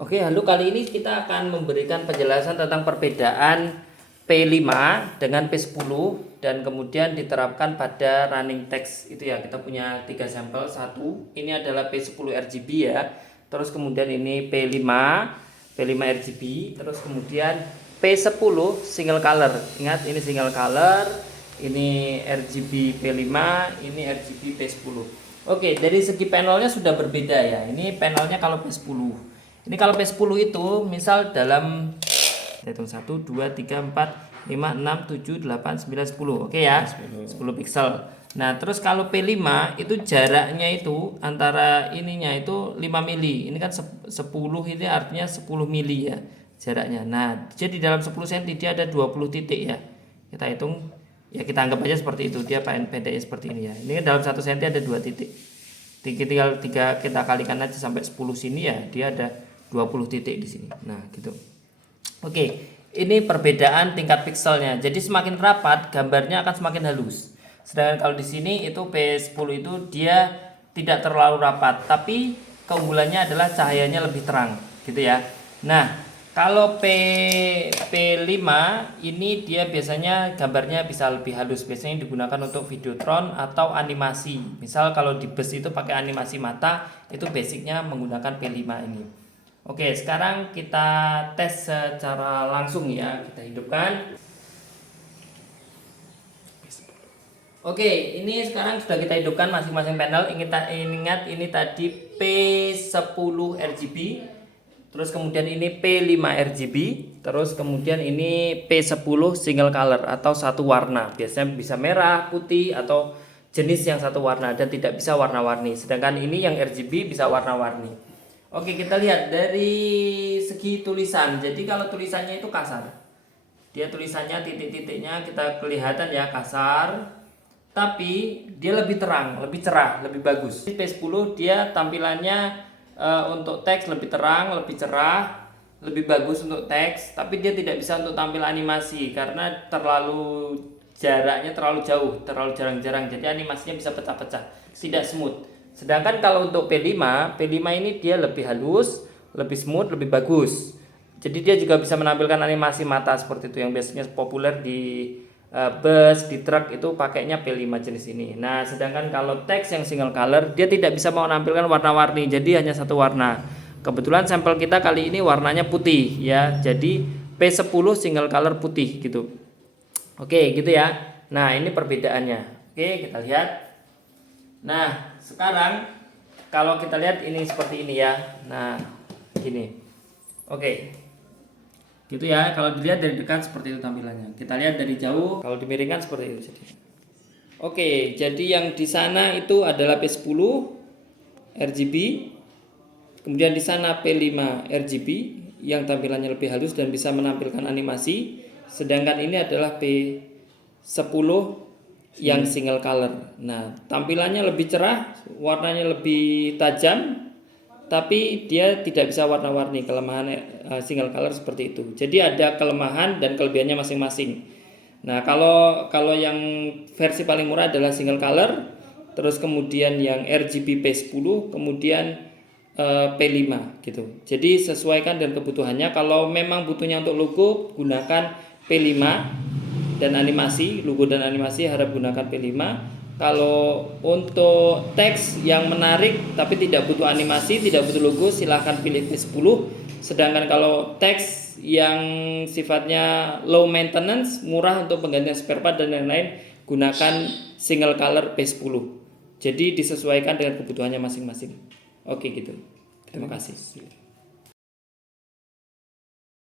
Oke, halo, kali ini kita akan memberikan penjelasan tentang perbedaan P5 dengan P10 dan kemudian diterapkan pada running text itu ya. Kita punya 3 sampel. Satu, ini adalah P10 RGB ya. Terus kemudian ini P5 RGB, terus kemudian P10 single color. Ingat, ini single color, ini RGB P5, ini RGB P10. Oke, dari segi panelnya sudah berbeda ya. Ini panelnya kalau P10. Ini kalau P10 itu misal dalam hitung 1 2 3 4 5 6 7 8 9 10. Oke ya. 10 pixel. Nah, terus kalau P5 itu jaraknya itu antara ininya itu 5 mili. Ini kan 10 ini artinya 10 mili ya jaraknya. Nah, jadi dalam 10 cm dia ada 20 titik ya. Kita hitung ya, kita anggap aja seperti itu. Dia pendeknya seperti ini ya. Ini dalam 1 cm ada 2 titik. Tinggal kita kalikan aja sampai 10 sini ya, dia ada 20 titik di sini. Nah, gitu. Oke, ini perbedaan tingkat pixelnya. Jadi semakin rapat gambarnya akan semakin halus. Sedangkan kalau di sini itu P10 itu dia tidak terlalu rapat, tapi keunggulannya adalah cahayanya lebih terang, gitu ya. Nah, kalau P5 ini dia biasanya gambarnya bisa lebih halus. Biasanya digunakan untuk videotron atau animasi. Misal kalau di bus itu pakai animasi mata, itu basicnya menggunakan P5 ini. Oke, sekarang kita tes secara langsung ya, kita hidupkan. Oke, ini sekarang sudah kita hidupkan masing-masing panel. Ingat ini tadi P10 RGB, terus kemudian ini P5 RGB, terus kemudian ini P10 single color atau satu warna. Biasanya bisa merah, putih, atau jenis yang satu warna dan tidak bisa warna-warni. Sedangkan ini yang RGB bisa warna-warni. Oke, kita lihat dari segi tulisan. Jadi kalau tulisannya itu kasar, dia tulisannya titik-titiknya kita kelihatan ya kasar, tapi dia lebih terang, lebih cerah, lebih bagus. P10 dia tampilannya untuk teks lebih terang, lebih cerah, lebih bagus untuk teks, tapi dia tidak bisa untuk tampil animasi karena jaraknya terlalu jauh, terlalu jarang-jarang. Jadi animasinya bisa pecah-pecah, tidak smooth. Sedangkan kalau untuk P5 ini dia lebih halus, lebih smooth, lebih bagus. Jadi dia juga bisa menampilkan animasi mata seperti itu yang biasanya populer di bus, di truk itu pakainya P5 jenis ini. Nah, sedangkan kalau teks yang single color dia tidak bisa menampilkan warna-warni, jadi hanya satu warna. Kebetulan sampel kita kali ini warnanya putih ya. Jadi P10 single color putih gitu. Oke, gitu ya. Nah, ini perbedaannya. Oke, kita lihat. Nah, sekarang kalau kita lihat ini seperti ini ya. Nah, gini. Oke. Gitu ya. Kalau dilihat dari dekat seperti itu tampilannya. Kita lihat dari jauh, kalau dimiringkan seperti itu jadi. Oke, jadi yang di sana itu adalah P10 RGB. Kemudian di sana P5 RGB yang tampilannya lebih halus dan bisa menampilkan animasi. Sedangkan ini adalah P10 yang single color. Nah, tampilannya lebih cerah, warnanya lebih tajam, tapi dia tidak bisa warna-warni. Kelemahan single color seperti itu. Jadi ada kelemahan dan kelebihannya masing-masing. Nah, kalau yang versi paling murah adalah single color, terus kemudian yang RGB P10, kemudian P5 gitu. Jadi sesuaikan dengan kebutuhannya. Kalau memang butuhnya untuk logo, gunakan P5. Dan animasi, logo dan animasi harap gunakan P5. Kalau untuk teks yang menarik tapi tidak butuh animasi, tidak butuh logo, silahkan pilih P10. Sedangkan kalau teks yang sifatnya low maintenance, murah untuk penggantian spare part dan lain-lain, gunakan single color P10. Jadi disesuaikan dengan kebutuhannya masing-masing. Oke gitu. Terima kasih.